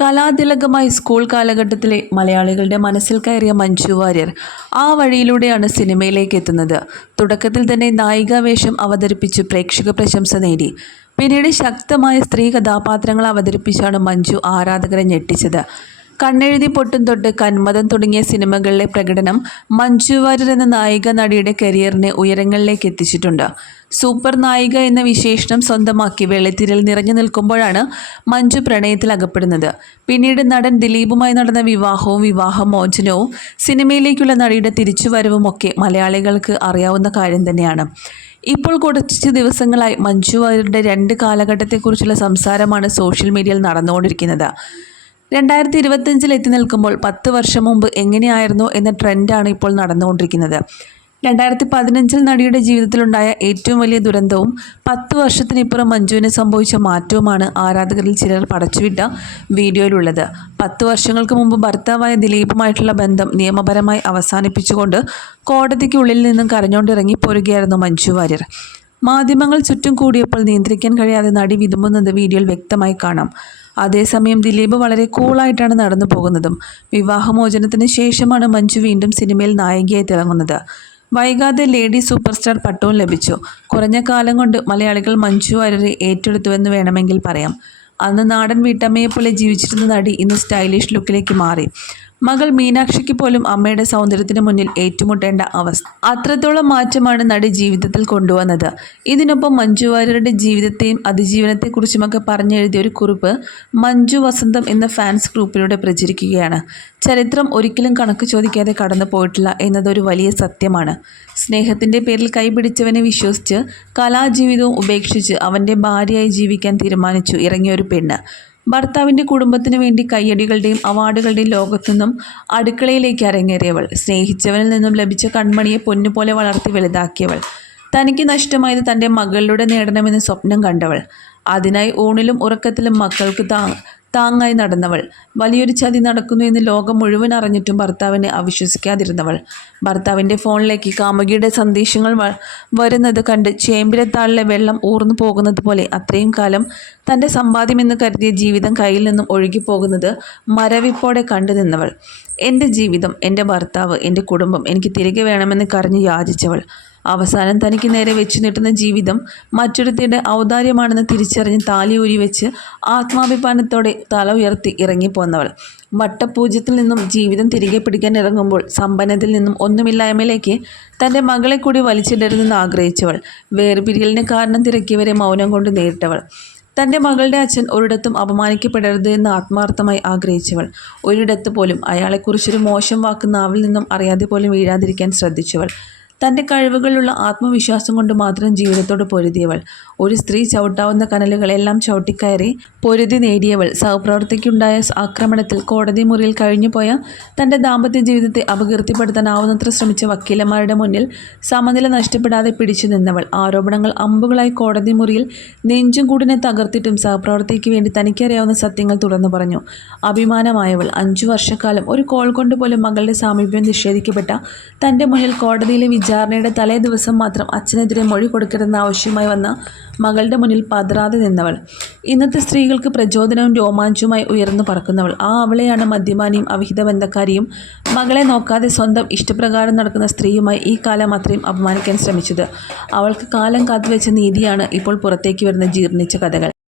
കലാതിലകമായി school കാലഘട്ടത്തിലെ മലയാളികളുടെ മനസ്സിൽ കയറിയ മഞ്ജു വാര്യർ ആ വഴിയിലൂടെയാണ് സിനിമയിലേക്ക് എത്തുന്നത്. തുടക്കത്തിൽ തന്നെ നായികാവേഷം അവതരിപ്പിച്ച് പ്രേക്ഷക പ്രശംസ നേടി. പിന്നീട് ശക്തമായ സ്ത്രീ കഥാപാത്രങ്ങൾ അവതരിപ്പിച്ചാണ് മഞ്ജു ആരാധകരെ ഞെട്ടിച്ചത്. കണ്ണെഴുതി പൊട്ടും തൊട്ട് കന്മതം തുടങ്ങിയ സിനിമകളിലെ പ്രകടനം മഞ്ജു വാര്യർ എന്ന നായിക നടിയുടെ കരിയറിനെ ഉയരങ്ങളിലേക്ക് എത്തിച്ചിട്ടുണ്ട്. സൂപ്പർ നായിക എന്ന വിശേഷണം സ്വന്തമാക്കി വെള്ളിത്തിരൽ നിറഞ്ഞു നിൽക്കുമ്പോഴാണ് മഞ്ജു പ്രണയത്തിൽ അകപ്പെടുന്നത്. പിന്നീട് നടൻ ദിലീപുമായി നടന്ന വിവാഹവും വിവാഹമോചനവും സിനിമയിലേക്കുള്ള നടിയുടെ തിരിച്ചുവരവും ഒക്കെ മലയാളികൾക്ക് അറിയാവുന്ന കാര്യം തന്നെയാണ്. ഇപ്പോൾ കുറച്ച് ദിവസങ്ങളായി മഞ്ജു വാര്യരുടെ രണ്ട് കാലഘട്ടത്തെക്കുറിച്ചുള്ള സംസാരമാണ് സോഷ്യൽ മീഡിയയിൽ നടന്നുകൊണ്ടിരിക്കുന്നത്. രണ്ടായിരത്തി ഇരുപത്തഞ്ചിൽ എത്തി നിൽക്കുമ്പോൾ പത്ത് വർഷം മുമ്പ് എങ്ങനെയായിരുന്നു എന്ന ട്രെൻഡാണ് ഇപ്പോൾ നടന്നുകൊണ്ടിരിക്കുന്നത്. രണ്ടായിരത്തി പതിനഞ്ചിൽ നടിയുടെ ജീവിതത്തിലുണ്ടായ ഏറ്റവും വലിയ ദുരന്തവും പത്ത് വർഷത്തിനിപ്പുറം മഞ്ജുവിന് സംഭവിച്ച മാറ്റവുമാണ് ആരാധകരിൽ ചിലർ പടച്ചുവിട്ട വീഡിയോയിലുള്ളത്. പത്ത് വർഷങ്ങൾക്ക് മുമ്പ് ഭർത്താവായ ദിലീപുമായിട്ടുള്ള ബന്ധം നിയമപരമായി അവസാനിപ്പിച്ചുകൊണ്ട് കോടതിക്കുള്ളിൽ നിന്നും കരഞ്ഞുകൊണ്ടിറങ്ങി പോരുകയായിരുന്നു മഞ്ജു വാര്യർ. മാധ്യമങ്ങൾ ചുറ്റും കൂടിയപ്പോൾ നിയന്ത്രിക്കാൻ കഴിയാതെ നടി വിതുമ്പുന്നത് വീഡിയോയിൽ വ്യക്തമായി കാണാം. അതേസമയം ദിലീപ് വളരെ കൂളായിട്ടാണ് നടന്നു പോകുന്നതും വിവാഹമോചനത്തിന് ശേഷമാണ് മഞ്ജു വീണ്ടും സിനിമയിൽ നായികയായി തിളങ്ങുന്നത്. വൈകാതെ ലേഡി സൂപ്പർ സ്റ്റാർ പട്ടവും ലഭിച്ചു. കുറഞ്ഞ കാലം കൊണ്ട് മലയാളികൾ മഞ്ജു വാര്യരെ ഏറ്റെടുത്തുവെന്ന് വേണമെങ്കിൽ പറയാം. അന്ന് നാടൻ വീട്ടമ്മയെപ്പോലെ ജീവിച്ചിരുന്ന നടി ഇന്ന് സ്റ്റൈലിഷ് ലുക്കിലേക്ക് മാറി. മകൾ മീനാക്ഷിക്ക് പോലും അമ്മയുടെ സൗന്ദര്യത്തിന് മുന്നിൽ ഏറ്റുമുട്ടേണ്ട അവസ്ഥ. അത്രത്തോളം മാറ്റമാണ് നടി ജീവിതത്തിൽ കൊണ്ടുവന്നത്. ഇതിനൊപ്പം മഞ്ജു വാര്യരുടെ ജീവിതത്തെയും അതിജീവനത്തെക്കുറിച്ചുമൊക്കെ പറഞ്ഞെഴുതിയ ഒരു കുറിപ്പ് മഞ്ജു വസന്തം എന്ന ഫാൻസ് ഗ്രൂപ്പിലൂടെ പ്രചരിക്കുകയാണ്. ചരിത്രം ഒരിക്കലും കണക്ക് ചോദിക്കാതെ കടന്നു പോയിട്ടില്ല എന്നതൊരു വലിയ സത്യമാണ്. സ്നേഹത്തിന്റെ പേരിൽ കൈപിടിച്ചവനെ വിശ്വസിച്ച് കലാജീവിതവും ഉപേക്ഷിച്ച് അവന്റെ ഭാര്യയായി ജീവിക്കാൻ തീരുമാനിച്ചു ഇറങ്ങിയ ഒരു പെണ്ണ്. ഭർത്താവിന്റെ കുടുംബത്തിന് വേണ്ടി കയ്യടികളുടെയും അവാർഡുകളുടെയും ലോകത്തു നിന്നും അടുക്കളയിലേക്ക് അരങ്ങേറിയവൾ. സ്നേഹിച്ചവനിൽ നിന്നും ലഭിച്ച കൺമണിയെ പൊന്നുപോലെ വളർത്തി വലുതാക്കിയവൾ. തനിക്ക് നഷ്ടമായത് തന്റെ മകളിലൂടെ നേടണമെന്ന് സ്വപ്നം കണ്ടവൾ. അതിനായി ഊണിലും ഉറക്കത്തിലും മക്കൾക്ക് താ താങ്ങായി നടന്നവൾ. വലിയൊരു ചതി നടക്കുന്നു എന്ന് ലോകം മുഴുവൻ അറിഞ്ഞിട്ടും ഭർത്താവിനെ അവിശ്വസിക്കാതിരുന്നവൾ. ഭർത്താവിന്റെ ഫോണിലേക്ക് കാമുകിയുടെ സന്ദേശങ്ങൾ വരുന്നത് കണ്ട് ചേമ്പിലത്താളിലെ വെള്ളം ഊർന്നു പോകുന്നത് പോലെ അത്രയും കാലം തന്റെ സമ്പാദ്യമെന്ന് കരുതിയ ജീവിതം കയ്യിൽ നിന്നും ഒഴുകിപ്പോകുന്നത് മരവിപ്പോടെ കണ്ടു നിന്നവൾ. എന്റെ ജീവിതം എന്റെ ഭർത്താവ് എന്റെ കുടുംബം എനിക്ക് തിരികെ വേണമെന്ന് കരഞ്ഞ് യാചിച്ചവൾ. അവസാനം തനിക്ക് നേരെ വെച്ചു നീട്ടുന്ന ജീവിതം മറ്റൊരുത്തിയുടെ ഔദാര്യമാണെന്ന് തിരിച്ചറിഞ്ഞ് താലി ഊരി വെച്ച് ആത്മാഭിമാനത്തോടെ തല ഉയർത്തി ഇറങ്ങിപ്പോന്നവൾ വട്ടപൂജ്യത്തിൽ നിന്നും ജീവിതം തിരികെ പിടിക്കാൻ ഇറങ്ങുമ്പോൾ സമ്പന്നത്തിൽ നിന്നും ഒന്നുമില്ലായ്മയിലേക്ക് തന്റെ മകളെ കൂടി വലിച്ചിടരുതെന്ന് ആഗ്രഹിച്ചവൾ. വേർപിരിയലിന് കാരണം തിരക്കിയവരെ മൗനം കൊണ്ട് നേരിട്ടവൾ. തന്റെ മകളുടെ അച്ഛൻ ഒരിടത്തും അപമാനിക്കപ്പെടരുത് എന്ന് ആത്മാർത്ഥമായി ആഗ്രഹിച്ചവൾ. ഒരിടത്ത് പോലും അയാളെക്കുറിച്ചൊരു മോശം വാക്ക് നാവിൽ നിന്നും അറിയാതെ പോലും വീഴാതിരിക്കാൻ ശ്രദ്ധിച്ചവൾ. തന്റെ കഴിവുകളുള്ള ആത്മവിശ്വാസം കൊണ്ട് മാത്രം ജീവിതത്തോട് പൊരുതിയവൾ. ഒരു സ്ത്രീ ചവിട്ടാവുന്ന കനലുകളെല്ലാം ചവിട്ടിക്കയറി പൊരുതി നേടിയവൾ. സഹപ്രവർത്തിക്കുണ്ടായ ആക്രമണത്തിൽ കോടതി മുറിയിൽ കഴിഞ്ഞുപോയ തന്റെ ദാമ്പത്യ ജീവിതത്തെ അപകീർത്തിപ്പെടുത്താനാവുന്നത്ര ശ്രമിച്ച വക്കീലന്മാരുടെ മുന്നിൽ സമനില നഷ്ടപ്പെടാതെ പിടിച്ചു നിന്നവൾ. ആരോപണങ്ങൾ അമ്പുകളായി കോടതി മുറിയിൽ നെഞ്ചും കൂടിനെ തകർത്തിട്ടും സഹപ്രവർത്തിക്ക് വേണ്ടി തനിക്കറിയാവുന്ന സത്യങ്ങൾ തുറന്നു പറഞ്ഞു. അഭിമാനമായവൾ. അഞ്ചു വർഷക്കാലം ഒരു കോൾ കൊണ്ട് പോലും മകളുടെ സാമീപ്യം നിഷേധിക്കപ്പെട്ട തന്റെ മുന്നിൽ കോടതിയിലെ വിചാരണയുടെ തലേ ദിവസം മാത്രം അച്ഛനെതിരെ മൊഴി കൊടുക്കരുതെന്ന ആവശ്യമായി വന്ന മകളുടെ മുന്നിൽ പതറാതെ നിന്നവൾ. ഇന്നത്തെ സ്ത്രീകൾക്ക് പ്രചോദനവും രോമാഞ്ചവുമായി ഉയർന്നു പറക്കുന്നവൾ. ആ അവളെയാണ് മദ്യപാനിയും അവിഹിത ബന്ധക്കാരിയും മകളെ നോക്കാതെ സ്വന്തം ഇഷ്ടപ്രകാരം നടക്കുന്ന സ്ത്രീയുമായി ഈ കാലം അത്രയും അപമാനിക്കാൻ ശ്രമിച്ചത്. അവൾക്ക് കാലം കാത്തുവെച്ച നീതിയാണ് ഇപ്പോൾ പുറത്തേക്ക് വരുന്ന ജീർണിച്ച കഥകൾ.